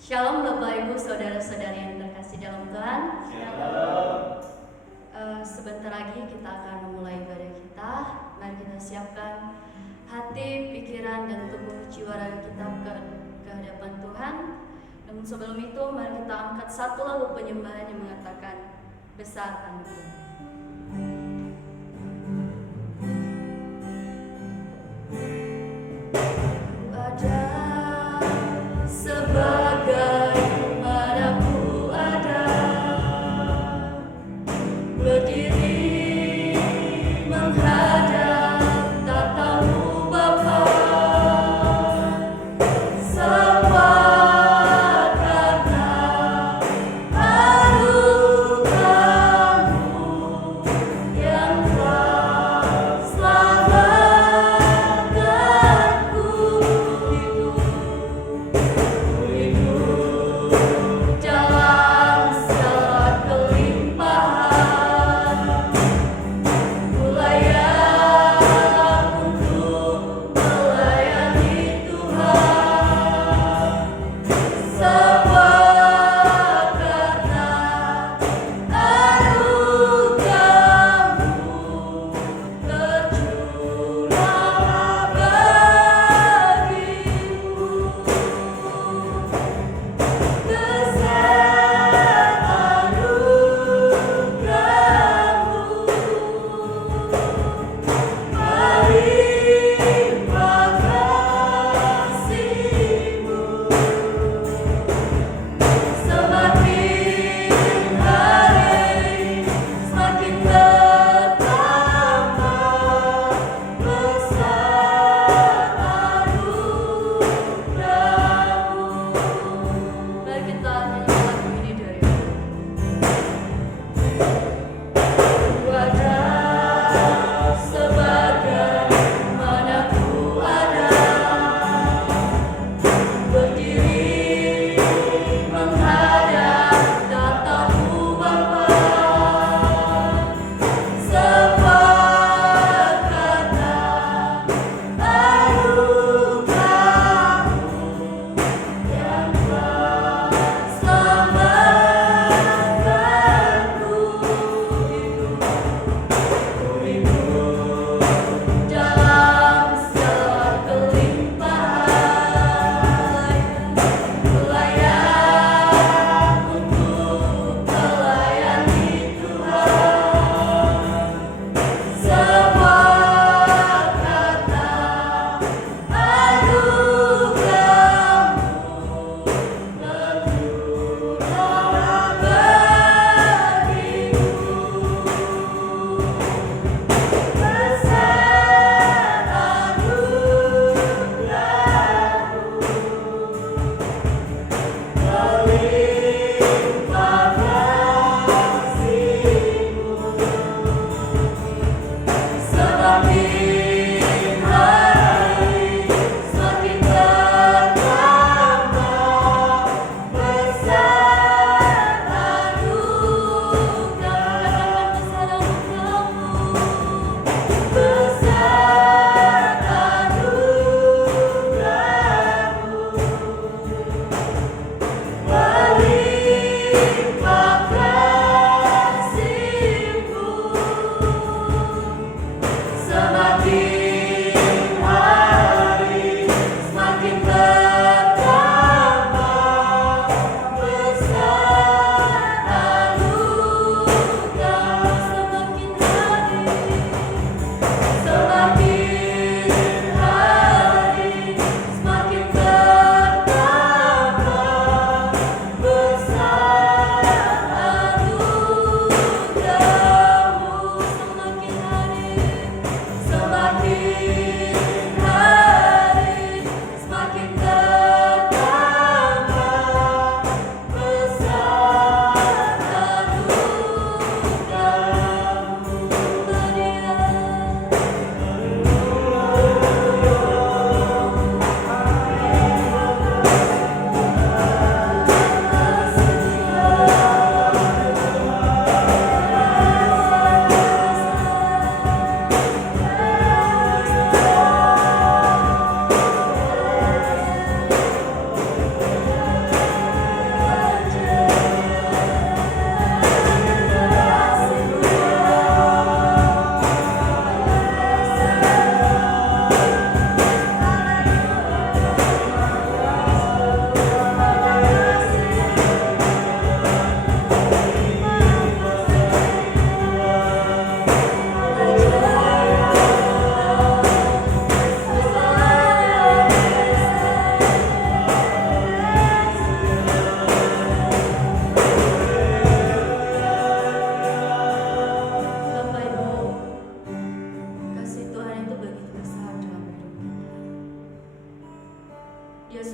Shalom Bapak Ibu Saudara-saudari yang terkasih dalam Tuhan. Shalom. Sebentar lagi kita akan memulai ibadah kita. Mari kita siapkan hati, pikiran, dan tubuh jiwa raga kita ke hadapan Tuhan. Namun sebelum itu mari kita angkat satu lagu penyembahan yang mengatakan besar anugerah. Ada sebagai padaku ada berdiri menghadap tatamu Bapa, semua karena anugerah-Mu.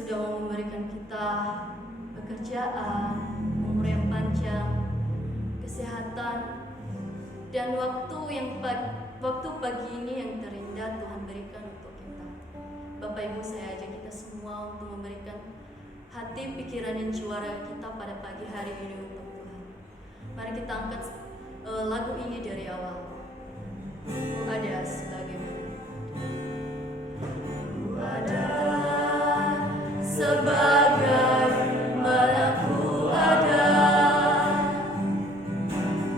sudah mau memberikan kita pekerjaan, umur yang panjang, kesehatan, dan waktu pagi ini yang terindah Tuhan berikan untuk kita. Bapak Ibu, saya ajak kita semua untuk memberikan hati, pikiran, dan jiwa kita pada pagi hari ini untuk Tuhan. Mari kita angkat lagu ini dari awal. Ku ada sebagaimana. Ku ada sebagaimana ku ada,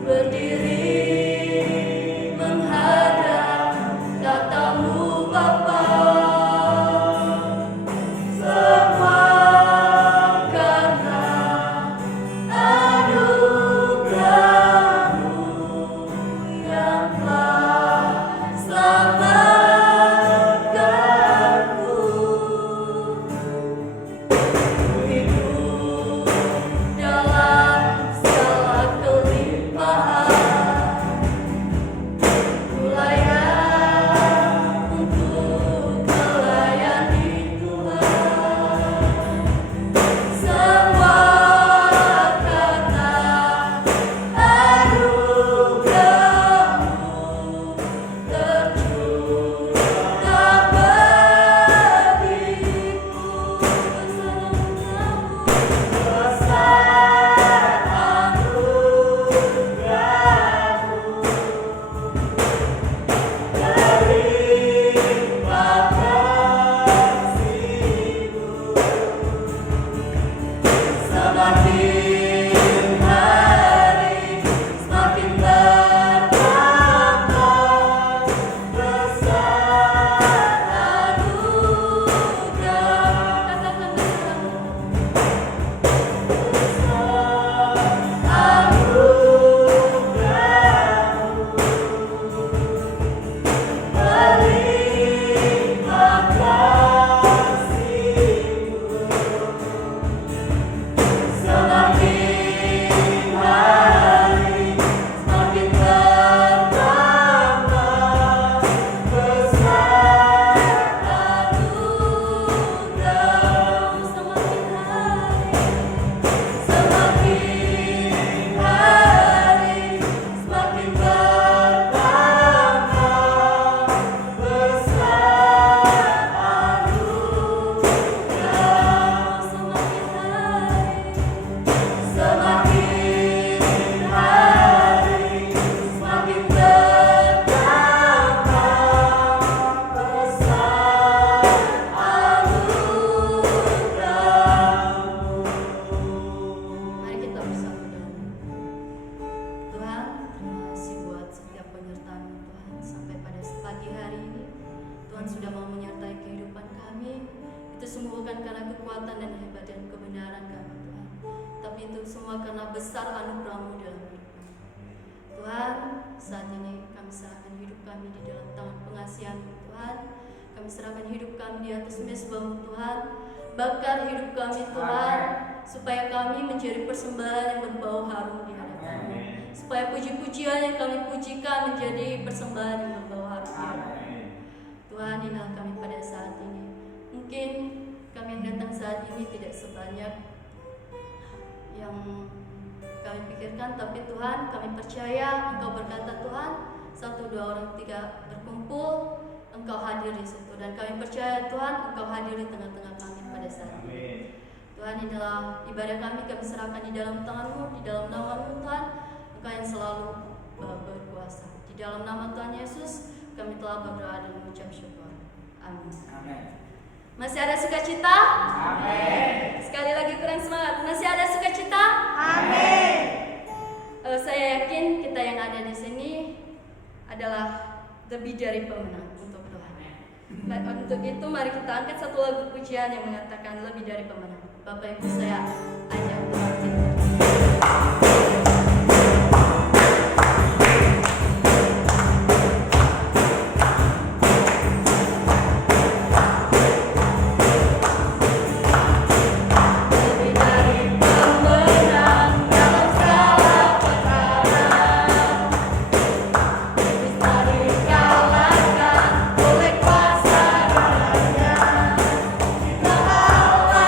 berdiri menghadap tatamu Bapa. Semua karena anugerah-Mu yang telah selamatkanku. Hidup dalam segala kelimpahan, ku layak untuk melayani Tuhan. Semua karena anugerah-Mu tercurah bagiku. Besar anugerah-Mu, berlimpah kasih-Mu. Semakin hari semakin bertambah besar anugerah. Katakan berlimpah kasih-Mu. Semakin hari semakin bertambah besar anugerah-Mu. Semakin hari semakin bertambah besar anugerah-Mu. Semakin hari semakin bertambah besar anugerah-Mu. Mari kita bersatu dalam Tuhan. Terima kasih buat setiap penyertaan Tuhan sampai pada pagi hari ini. Tuhan sudah mau menyertai kehidupan kami. Itu semua bukan karena kekuatan dan hebat dan kebenaran kami Tuhan, tapi itu semua karena besar anugerah-Mu dalam hidup kami. Tuhan, saat ini kami serahkan hidup kami di dalam tangan pengasihan-Mu Tuhan. Kami serahkan hidup kami di atas mezbah-Mu Tuhan. Bakar hidup kami Tuhan, supaya kami menjadi persembahan yang berbau harum di hadapan-Mu. Supaya puji-pujian yang kami pujikan menjadi persembahan yang berbau harum di hadapan-Mu. Tuhan, inilah kami pada saat ini. Mungkin kami yang datang saat ini tidak sebanyak yang kami pikirkan, tapi Tuhan, kami percaya Engkau berkata Tuhan, 1, 2 orang 3 berkumpul, Engkau hadir di situ. Dan kami percaya Tuhan, Engkau hadir di tengah-tengah kami pada saat ini. Tuhan, inilah ibadah kami serahkan di dalam tangan-Mu, di dalam nama-Mu Tuhan. Engkau yang selalu berkuasa. Di dalam nama Tuhan Yesus kami telah berdoa dan mengucap syukur. Amin. Masih ada sukacita? Amin. Sekali lagi kurang semangat. Masih ada sukacita? Amin. Saya yakin kita yang ada di sini adalah lebih dari pemenang untuk Tuhan. Untuk itu mari kita angkat satu lagu pujian yang mengatakan lebih dari pemenang. Bapak Ibu, saya ajak Tuhan kita. Allah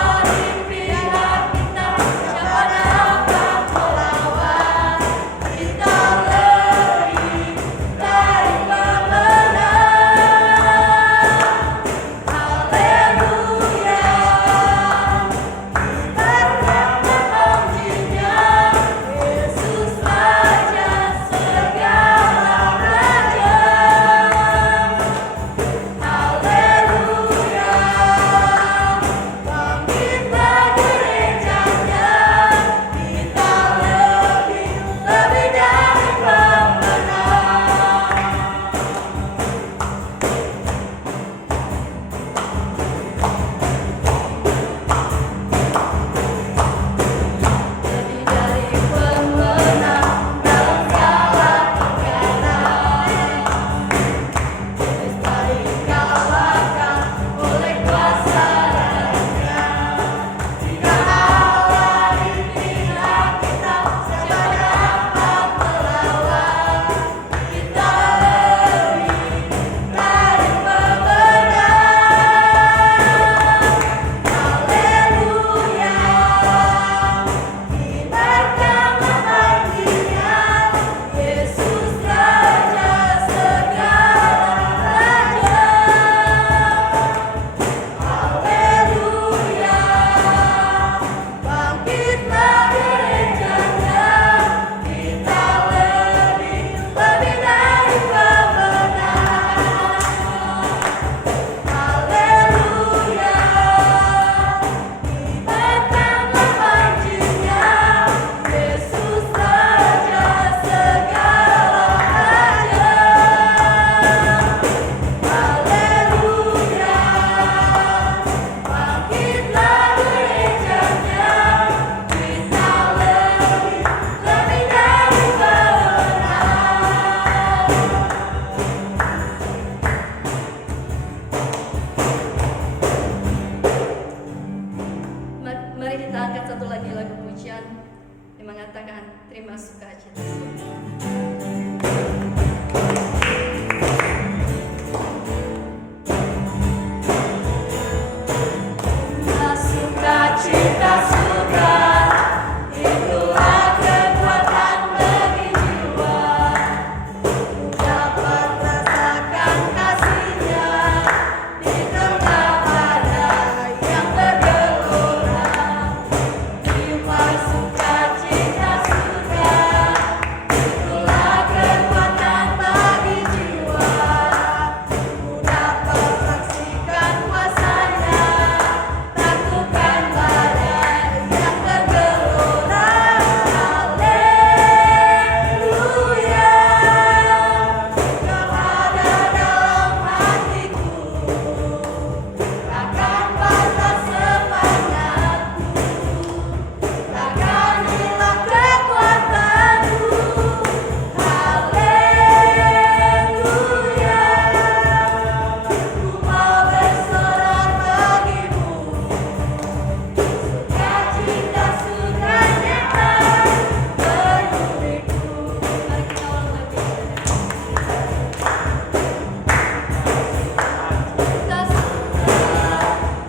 Tuhan yang mengatakan terima sukacita. Sukacita suka, itulah kekuatan bagi jiwa. Dapat rasakan kasih-Nya di tengah badai yang bergelora. Terima sukacita suka, itulah kekuatan bagi jiwa. Dapat saksikan kuasa-Nya. Takutkan badai yang bergelora. Haleluya. Kau ada dalam hatiku, takkan patah semangatku, takkan hilang kekuatanku. Haleluya. Ku mau bersorak bagimu, sukacita sukacita penuhiku. Mari kita ulang lagi. Sukacita suka,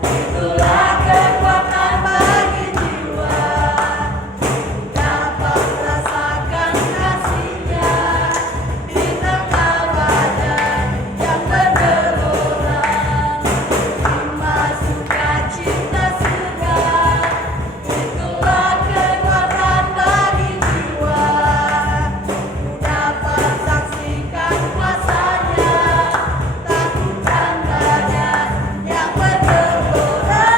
itulah kekuatan bagi jiwa. Dapat rasakan kasih-Nya di tengah badai yang bergelora. Terima sukacita suka, itulah kekuatan bagi jiwa. Dapat saksikan kuasa-Nya, takutkan badai yang bergelora.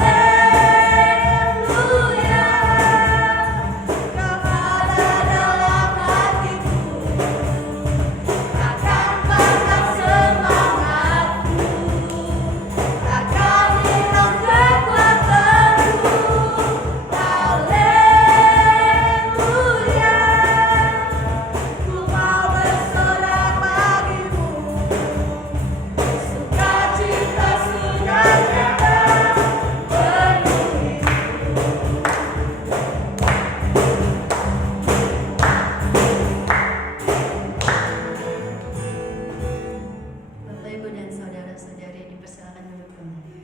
Haleluya. Kau ada dalam hatiku, takkan patah semangatku, takkan hilang kekuatanku. Haleluya. Ku mau bersorak bagimu, sukacita sukacita penuhiku. Bapak, Ibu, dan saudara-saudari dipersilakan duduk kembali.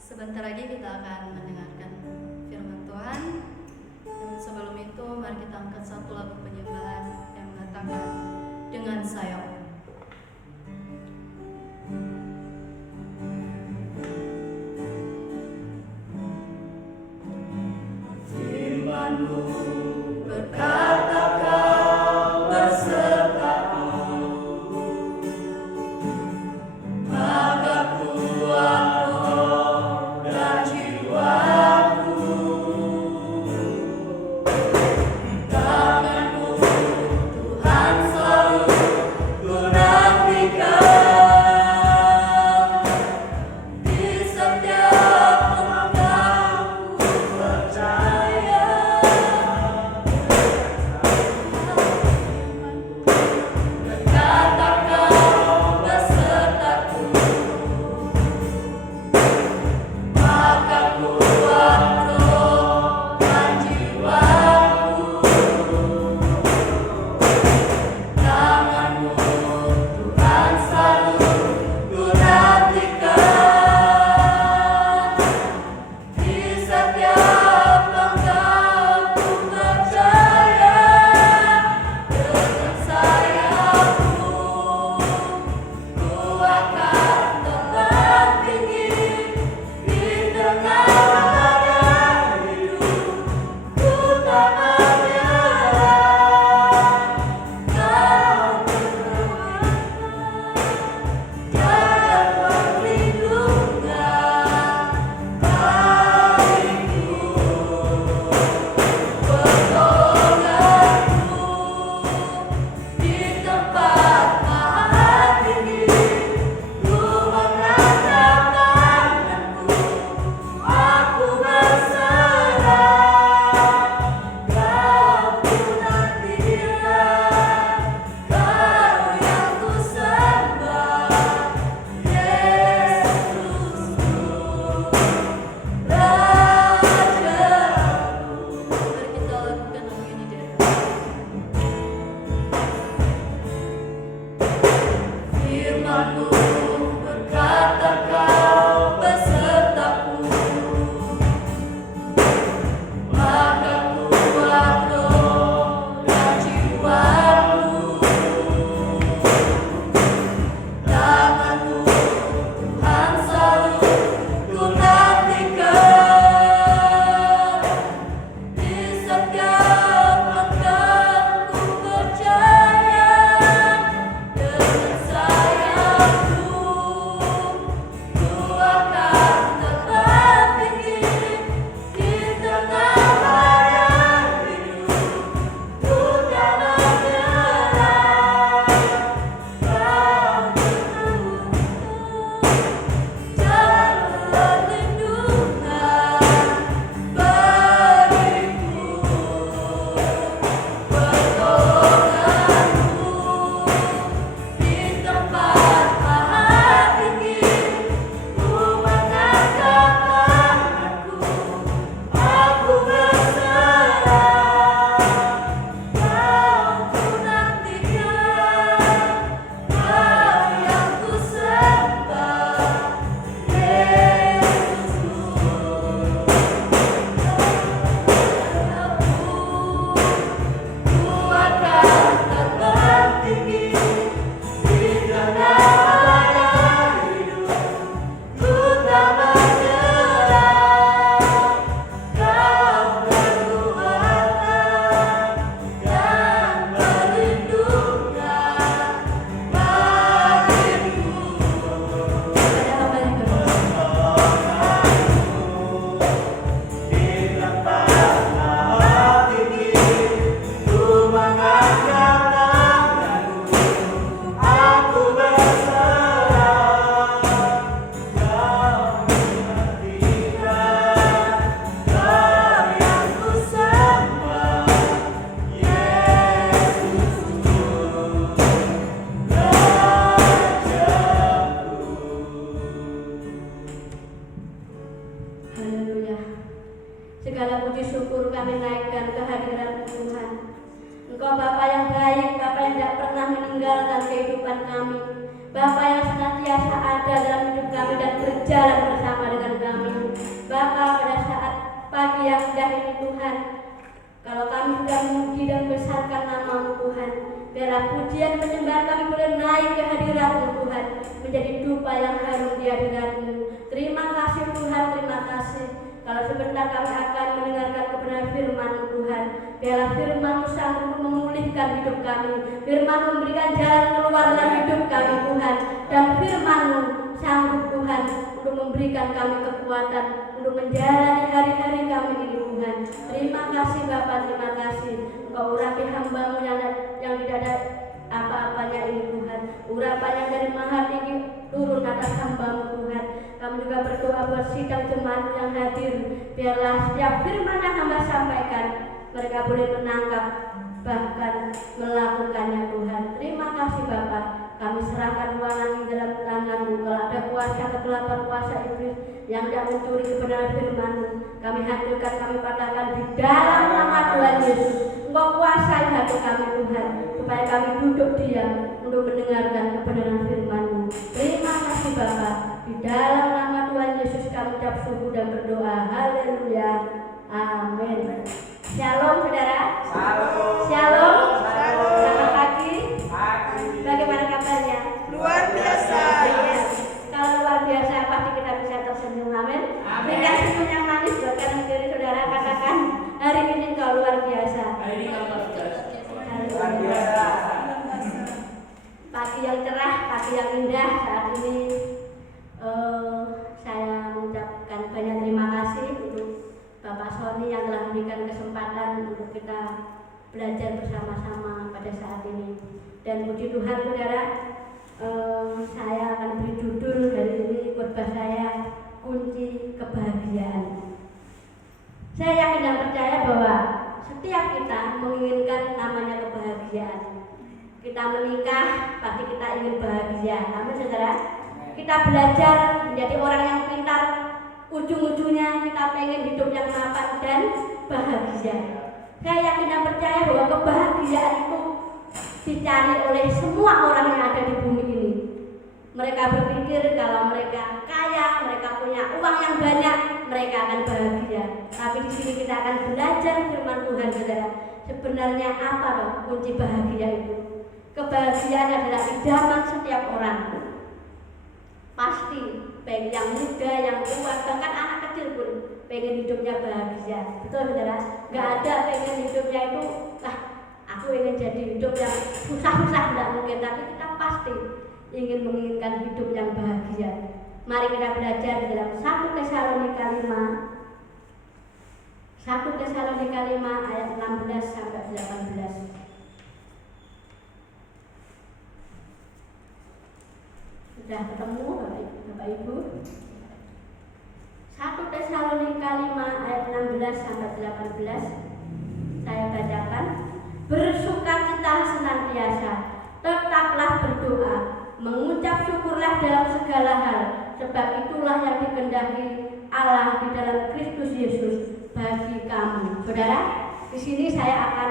Sebentar lagi kita akan mendengarkan firman Tuhan. Namun sebelum itu, mari kita angkat satu lagu penyembahan yang mengatakan dengan sayap. Firman-Mu berkata Kau bersertaku, maka kuat roh dan jiwaku. Tangan-Mu Tuhan selalu dicari oleh semua orang yang ada di bumi ini. Mereka berpikir kalau mereka kaya, mereka punya uang yang banyak, mereka akan bahagia. Tapi di sini kita akan belajar firman Tuhan, saudara. Sebenarnya apa dong kunci bahagia itu? Kebahagiaan adalah idaman setiap orang. Pasti, baik yang muda, yang tua, bahkan anak kecil pun pengen hidupnya bahagia. Betul, saudara? Gak ada pengen hidupnya itu, aku ingin jadi hidup yang susah-susah, tidak mungkin. Tapi kita pasti ingin menginginkan hidup yang bahagia. Mari kita belajar dalam 1 Tesalonika 5 ayat 16 sampai 18. Sudah ketemu Bapak Ibu? 1 Tesalonika 5 ayat 16 sampai 18. Saya bacakan. Bersukacita senantiasa, tetaplah berdoa, mengucap syukurlah dalam segala hal, sebab itulah yang dikehendaki Allah di dalam Kristus Yesus bagi kamu. Saudara, di sini saya akan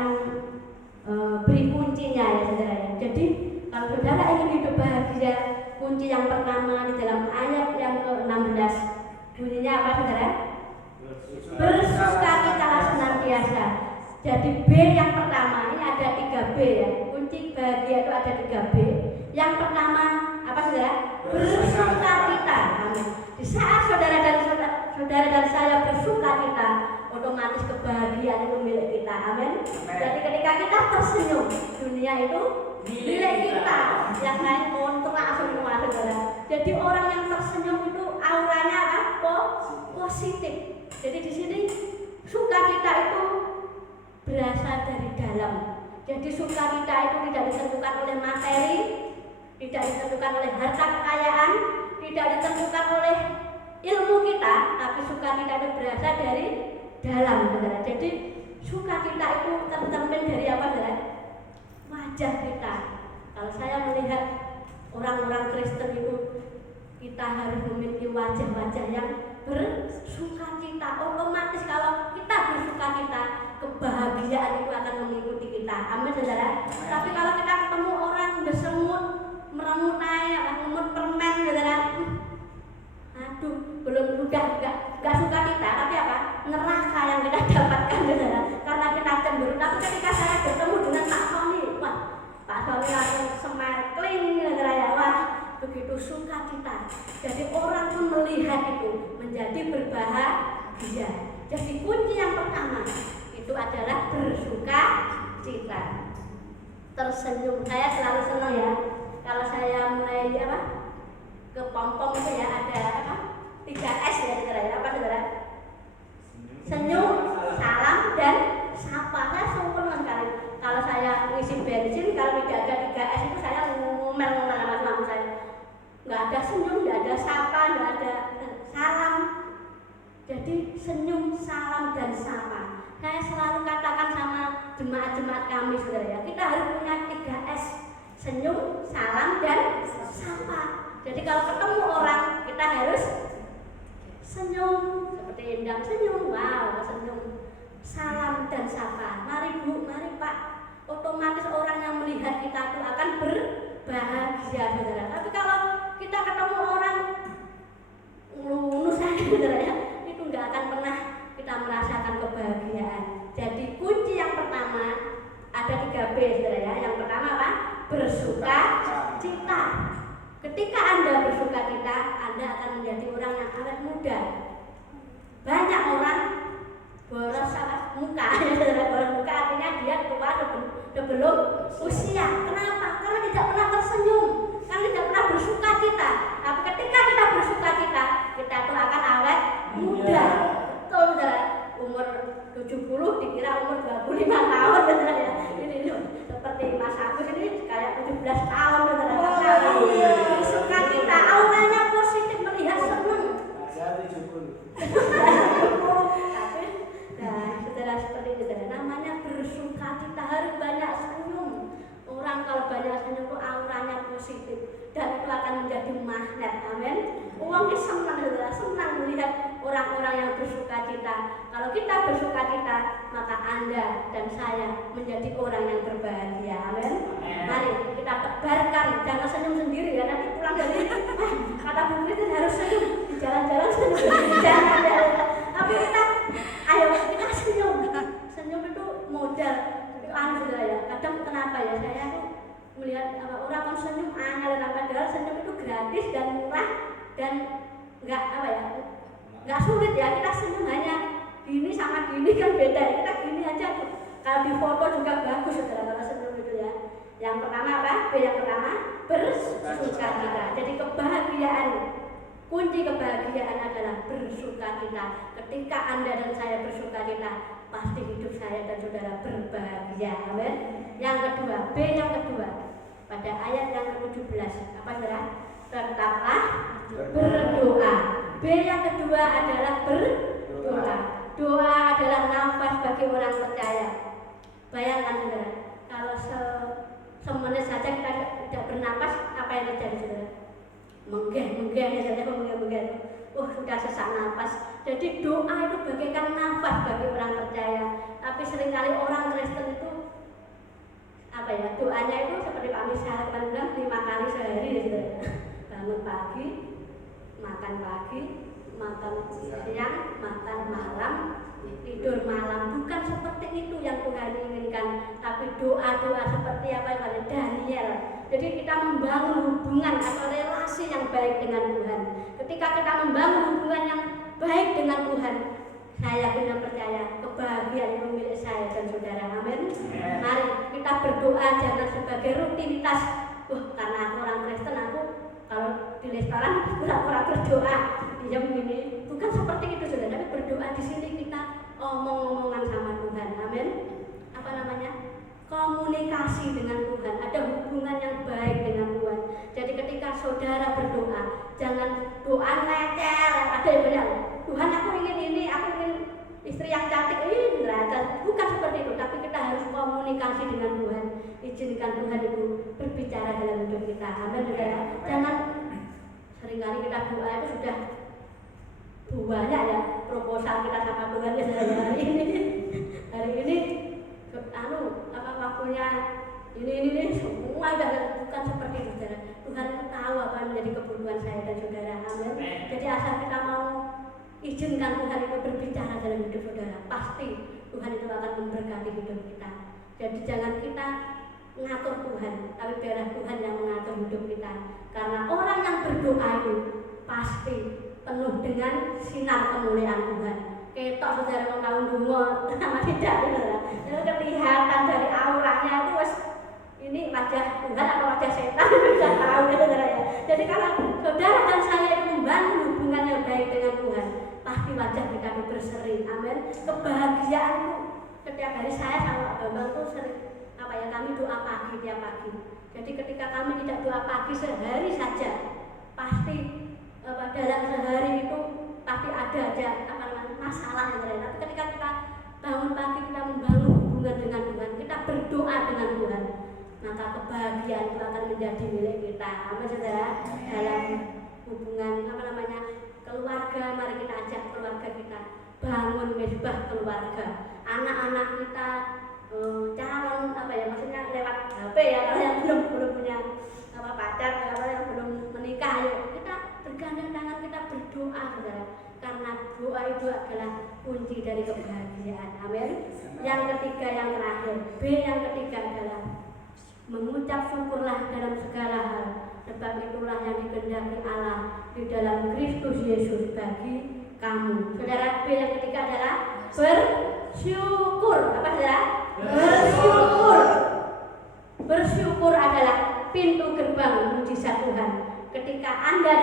beri kuncinya ya, saudara. Jadi kalau saudara ingin hidup bahagia, kunci yang pertama di dalam ayat yang ke-16 bunyinya apa, saudara? Bersukacitalah senantiasa. Jadi B yang pertama, ini ada 3 B ya. Kunci bahagia itu ada 3 B. Yang pertama apa, saudara? Bersukacita. Amin. Di saat saudara dan saya bersukacita, otomatis kebahagiaan itu milik kita. Amin. Jadi ketika kita tersenyum, dunia itu milik kita. Yang lain kontrak semua, saudara. Jadi orang yang tersenyum itu auranya apa? Positif. Jadi di sini sukacita itu berasal dari dalam. Jadi sukacita itu tidak ditentukan oleh materi, tidak ditentukan oleh harta kekayaan, tidak ditentukan oleh ilmu kita, tapi sukacita itu berasal dari dalam, saudara. Jadi sukacita itu tercermin dari apa, saudara? Wajah kita. Kalau saya melihat orang-orang Kristen itu, kita harus memiliki wajah-wajah yang bersukacita. Otomatis kalau kita bersukacita, kebahagiaan itu akan mengikuti kita. Amin, saudara. Tapi kalau kita ketemu orang bersemut, merengut naik, mengemut permen, saudara, aduh, belum sudah gak suka kita, tapi apa? Neraka yang kita dapatkan, saudara. Karena kita cemburu. Tapi ketika saya bertemu dengan Pak Sony, wah, Pak Sony langsung smartling, saudara ya, wah, begitu sukacita. Jadi orang pun melihat itu menjadi berbahagia. Jadi kunci yang pertama itu adalah bersukacita, tersenyum. Saya selalu senang ya kalau saya mulai ke pom-pom itu ya, ada 3S ya, saudara ya. Apa, saudara? Senyum, salam, dan sapa. Saya sempurna sekali. Kalau saya ngisi bensin, kalau tidak ada 3S itu saya ngomel-ngomel sama suami saya. Nggak ada senyum, nggak ada sapa, nggak ada salam. Jadi senyum, salam, dan sapa. Saya selalu katakan sama jemaat-jemaat kami, saudara ya, kita harus punya 3S: senyum, salam, dan sapa. Jadi kalau ketemu orang, kita harus senyum seperti Endang senyum, wow, senyum, salam, dan sapa. Mari Bu, mari Pak. Otomatis orang yang melihat kita itu akan berbahagia, saudara. Tapi kalau kita ketemu orang ngelunus saja, saudara ya, itu nggak akan pernah kita merasakan kebahagiaan. Jadi kunci yang pertama ada 3B, saudara ya. Yang pertama apa? Bersukacita. Ketika Anda bersukacita, Anda akan menjadi orang yang awet muda. Banyak orang boros muka, saudara. Boros muka artinya dia tua sebelum usia. Kenapa? Karena tidak pernah tersenyum, karena tidak pernah bersukacita. Tapi ketika kita bersukacita, kita itu akan awet muda. Betul, saudara. Umur 70 dikira umur 25 tahun, saudara ya. Ini seperti Mas Agus ini kayak 17 tahun, saudara. Sukacita, auranya positif, melihat senang. Saya 70. Tapi, saudara, seperti itu, saudara. Namanya bersukacita, harus banyak senyum. Orang kalau banyak senyum itu auranya positif dan itu akan menjadi magnet. Amin. Uang ini senang, saudara, senang melihat orang-orang yang bersukacita. Kalau kita bersukacita, maka Anda dan saya menjadi orang yang berbahagia. Amin. Mari kita tebarkan, jangan senyum sendiri ya. Nanti pulang dari gratis dan murah dan nggak nggak sulit ya. Kita senang hanya gini sama gini kan beda, kita gini aja tuh. Kalau di foto juga bagus saudara, kalau senang itu ya. Yang pertama apa? B yang pertama bersukacita. Jadi kebahagiaan, kunci kebahagiaan adalah bersukacita. Ketika Anda dan saya bersukacita, pasti hidup saya dan saudara berbahagia. Amin. Yang kedua, B yang kedua pada ayat yang ke-17 apa saudara? Tetaplah berdoa. B yang kedua adalah berdoa. Doa adalah nafas bagi orang percaya. Bayangkan saudara, kalau semenit saja kita tidak bernapas, apa yang terjadi saudara? Menggeh ya saja, menggeh. Sudah sesak nafas. Jadi doa itu bagaikan nafas bagi orang percaya. Tapi seringkali orang Kristen itu doanya itu seperti Pak Misal bilang 5 kali sehari ya saudara. Bangun pagi, makan pagi, makan siang, makan malam, tidur malam. Bukan seperti itu yang Tuhan inginkan, tapi doa-doa seperti apa yang ada Daniel. Jadi kita membangun hubungan atau relasi yang baik dengan Tuhan. Ketika kita membangun hubungan yang baik dengan Tuhan, saya yakin dan percaya kebahagiaan itu milik saya dan saudara. Amin. Mari kita berdoa jangan sebagai rutinitas. Karena aku orang Kristen, aku kalau di restoran pura-pura berdoa diam gini. Bukan seperti itu saudara, tapi berdoa di sini kita omong-omongan sama Tuhan. Amin. Komunikasi dengan Tuhan, ada hubungan yang baik dengan Tuhan. Jadi ketika saudara berdoa, jangan doa ngecel. Ada yang bilang, Tuhan aku ingin ini, aku ingin istri yang cantik. Bukan seperti itu, tapi kita harus komunikasi dengan Tuhan. Izinkan Tuhan itu berbicara dalam hidup kita. Amin saudara. Jangan seringkali kita doa itu sudah banyak ya proposal kita sama Tuhan ya saudara. Hari ini waktunya ini semua bukan seperti itu saudara. Tuhan tahu apa yang menjadi kebutuhan saya dan saudara. Amin. Jadi asal kita mau izinkan Tuhan itu berbicara dalam hidup saudara, pasti Tuhan itu akan memberkati hidup kita. Jadi jangan kita mengatur Tuhan, tapi biarlah Tuhan yang mengatur hidup kita. Karena orang yang berdoa itu pasti penuh dengan sinar kemuliaan Tuhan. Ketok saudara mau tahun dulu sama tidak saudara. Itu kelihatan dari auranya itu ini wajah Tuhan atau wajah setan bisa tahu ya saudara ya. Jadi kalau saudara dan saya itu membangun hubungan yang baik dengan Tuhan, pasti wajah kita itu berseri. Amin. Kebahagiaan itu setiap hari saya sama Bambang itu sering kami doa pagi tiap pagi. Jadi ketika kami tidak doa pagi sehari saja, pasti dalam sehari itu pasti ada aja masalah yang lain. Tapi ketika kita bangun pagi, kita membangun hubungan dengan Tuhan, kita berdoa dengan Tuhan, maka kebahagiaan itu akan menjadi milik kita. Amin saudara. Dalam hubungan keluarga, mari kita ajak keluarga kita bangun mesbah keluarga. Anak-anak kita calon maksudnya lewat HP ya, kalau yang belum punya pacar, kalau yang belum menikah, ayo kita bergandeng tangan, kita berdoa saudara. Karena doa itu adalah kunci dari kebahagiaan. Amin. Yang ketiga, yang terakhir, B yang ketiga adalah mengucap syukurlah dalam segala hal, sebab itulah yang dikehendaki Allah di dalam Kristus Yesus bagi kamu. Saudara, B yang ketiga adalah bersyukur. Apa saudara? Bersyukur. Bersyukur adalah pintu gerbang mujizat Tuhan. Ketika Anda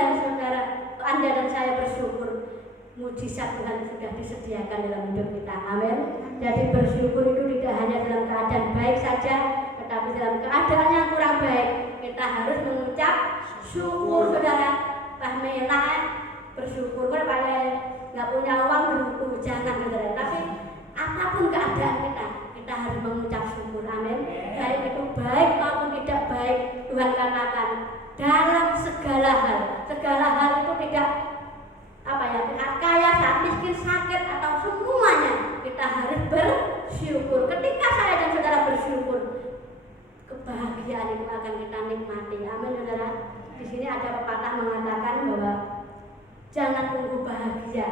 dan saya bersyukur, mujizat Tuhan sudah disediakan dalam hidup kita. Amin. Jadi bersyukur itu tidak hanya dalam keadaan baik saja, tetapi dalam keadaan yang kurang baik kita harus mengucap syukur saudara. Rahmela bersyukur pada nggak punya uang bersyukur, jangan saudara. Tapi apapun keadaan kita harus mengucap syukur. Amin. Baik itu baik maupun tidak baik, Tuhan katakan dalam segala hal itu tidak kaya, saat miskin, sakit atau semuanya kita harus bersyukur. Ketika saya dan saudara bersyukur, kebahagiaan itu akan kita nikmati. Amin saudara. Di sini ada pepatah mengatakan bahwa jangan tunggu bahagia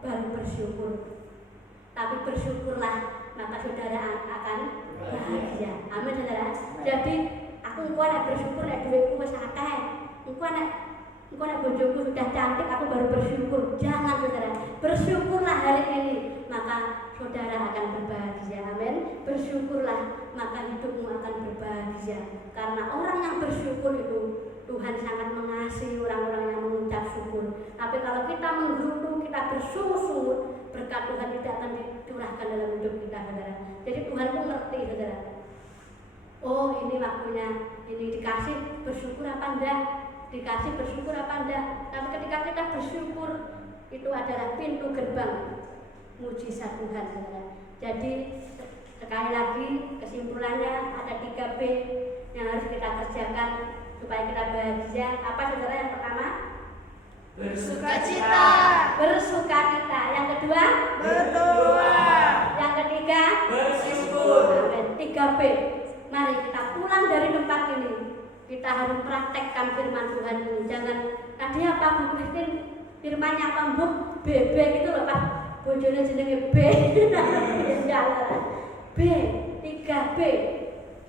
baru bersyukur, tapi bersyukurlah maka saudara akan bahagia. Amin saudara. Jadi aku nek bersyukur nek duitku wis akeh, engko nek engko nek bojoku sudah cantik aku baru bersyukur. Jangan saudara, bersyukurlah hari ini, maka saudara akan berbahagia. Amin. Bersyukurlah, maka hidupmu akan berbahagia. Karena orang yang bersyukur itu Tuhan sangat mengasihi orang-orang yang mengucap syukur. Tapi kalau kita menggerutu, kita bersungut-sungut, berkat Tuhan tidak akan dicurahkan dalam hidup kita, saudara. Jadi Tuhan pun ngerti, saudara. Oh, ini waktunya, ini dikasih bersyukur apa enggak? Dikasih bersyukur apa enggak? Tapi ketika kita bersyukur, itu adalah pintu gerbang mujizat Tuhan, saudara. Jadi sekali lagi kesimpulannya ada 3B yang harus kita kerjakan supaya kita bahagia. Apa saudara? Yang pertama, bersukacita. Bersukacita. Yang kedua, berdoa. Yang ketiga, bersyukur. Amin. 3B. Mari kita pulang dari tempat ini. Kita harus praktekkan firman Tuhan ini. Jangan tadi apa Bu Kristin firmannya apa Bu? BB gitu loh Pak. Bojone jenenge B. B. 3B.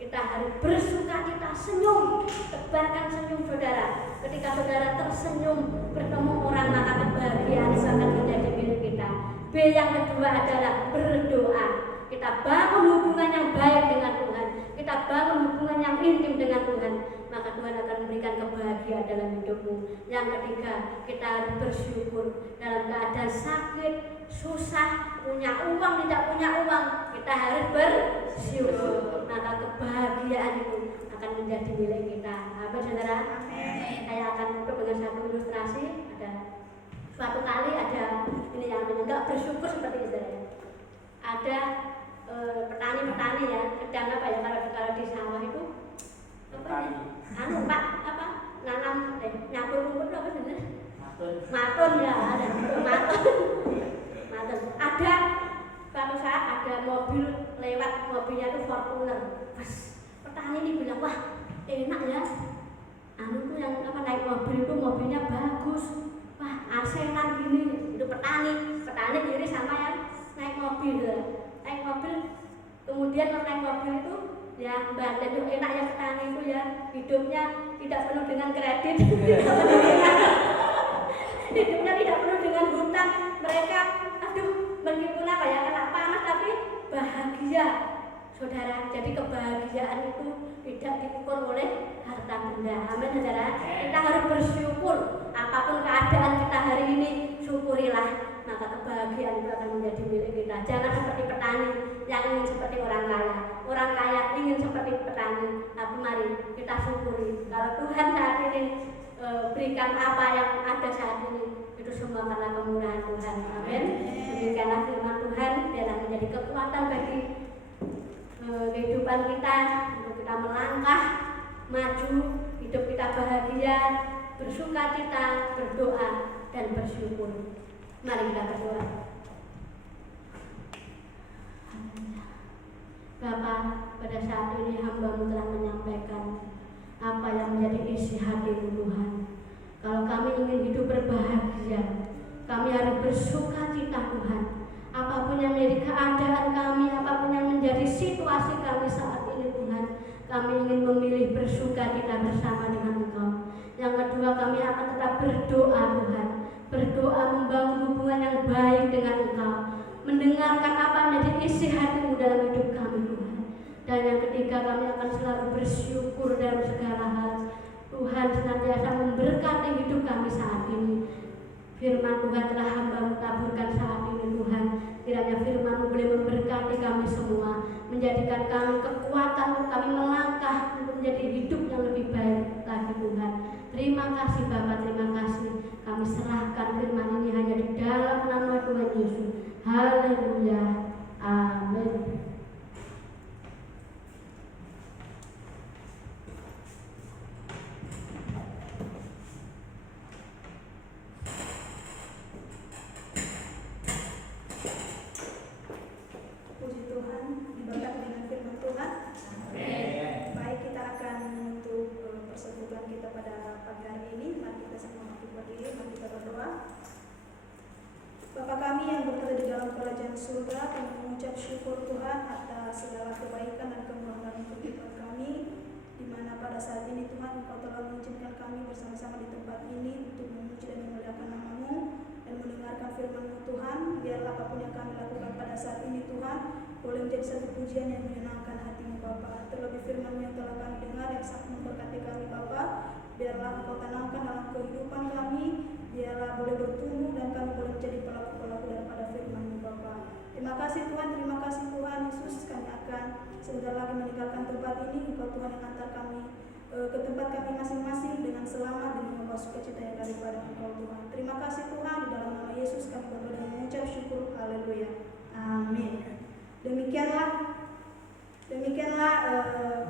Kita harus bersukacita, senyum, tebarkan senyum saudara. Ketika saudara tersenyum bertemu orang, maka kebahagiaan itu akan menjadi milik kita. B yang kedua adalah berdoa. Kita bangun hubungan yang baik dengan Tuhan. Kita bangun hubungan yang intim dengan Tuhan, maka Tuhan akan memberikan kebahagiaan dalam hidupmu. Yang ketiga, kita harus bersyukur dalam keadaan sakit, susah, punya uang, tidak punya uang, kita harus bersyukur. Maka kebahagiaan itu akan menjadi milik kita. Apa saudara? Saya akan tutup dengan satu ilustrasi. Ada suatu kali ada ini yang enggak bersyukur seperti itu. Ada petani-petani ya, sedang apa ya kalau di sawah itu apa ya? Anu Pak, apa? Nanam nyapu rumput apa bener? Matun ya, ada matun. Ada suatu saat ada mobil lewat, mobilnya itu Fortuner. Pas petani ini bilang, wah enak ya. Anu tuh yang apa naik mobil itu mobilnya bagus. Wah asenan gini. Itu petani iri sama yang naik mobil. Naik mobil, kemudian naik mobil itu ya Mbak itu enak ya petani itu ya, hidupnya tidak penuh dengan kredit, hidupnya tidak penuh dengan hutang. Mereka meskipun apa ya kena panas tapi bahagia saudara. Jadi kebahagiaan itu tidak diukur oleh harta benda. Amin saudara. Kita harus bersyukur apapun keadaan kita hari ini, syukurilah, maka kebahagiaan itu akan menjadi milik kita. Jangan seperti petani yang ingin seperti orang kaya. Orang kaya ingin seperti petani. Tapi mari kita syukuri kalau Tuhan saat ini berikan apa yang ada saat ini, itu semua karena kemurahan Tuhan. Amin. Demikianlah firman Tuhan, biarlah menjadi kekuatan bagi kehidupan kita untuk kita melangkah maju, hidup kita bahagia, bersukacita, berdoa dan bersyukur. Mari kita berdoa. Bapa, pada saat ini hamba-Mu telah menyampaikan apa yang menjadi isi hati-Mu Tuhan. Kalau kami ingin hidup berbahagia, kami harus bersukacita Tuhan. Apapun yang menjadi keadaan kami, apapun yang menjadi situasi kami saat ini Tuhan, kami ingin memilih bersukacita bersama dengan Engkau. Yang kedua, kami akan tetap berdoa Tuhan. Berdoa membangun hubungan yang baik dengan Engkau, mendengarkan apa yang menjadi isi hati-Mu dalam hidup kami Tuhan. Dan yang ketiga, kami akan selalu bersyukur dalam segala hal. Tuhan senantiasa memberkati hidup kami saat ini. Firman Tuhan telah hamba-Mu taburkan saat ini Tuhan. Kiranya firman-Mu boleh memberkati kami semua, menjadikan kami kekuatan untuk kami melangkah untuk menjadi hidup yang lebih baik lagi Tuhan. Terima kasih Bapa, terima kasih. Kami serahkan firman ini hanya di dalam nama Tuhan Yesus. Haleluya. Amin. Puji Tuhan, diberkati dengan firman Tuhan. Baik, kita akan menutup persekutuan kita pada pagi hari ini. Mari kita semua berdiri, mari kita berdoa. Bapa kami yang berada di dalam kerajaan surga, kami mengucap syukur Tuhan atas segala kebaikan dan kemurahan untuk hidup kami, di mana pada saat ini Tuhan Engkau telah mengizinkan kami bersama-sama di tempat ini untuk memuji dan memuliakan nama-Mu dan mendengarkan firman-Mu Tuhan. Biarlah apapun yang kami lakukan pada saat ini Tuhan boleh menjadi satu pujian yang menyenangkan hati-Mu Bapa. Terlebih firman-Mu yang telah kami dengar yang sangat memberkati kami Bapa. Biarlah Engkau tanamkan dalam kehidupan kami. Biarlah boleh bertumbuh dan kami boleh menjadi pelaku-pelaku daripada firman-Mu Bapa. Terima kasih Tuhan, terima kasih Tuhan Yesus. Kami akan sebentar lagi meninggalkan tempat ini. Engkau Tuhan yang antar kami ke tempat kami masing-masing dengan selamat dan membawa sukacita yang daripada Engkau Tuhan. Terima kasih Tuhan, di dalam nama Yesus kami berdoa dan mengucap syukur. Haleluya. Amin. Demikianlah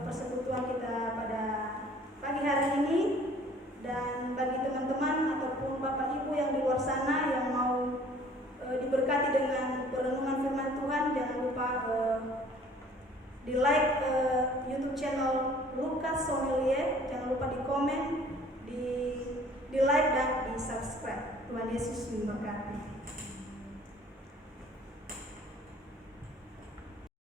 persekutuan kita pada pagi hari ini. Dan bagi teman-teman ataupun Bapak Ibu yang di luar sana yang mau diberkati dengan perenungan firman Tuhan, jangan lupa di like YouTube channel Lukas Sommelier, jangan lupa di komen, di like dan di subscribe. Tuhan Yesus memberkati.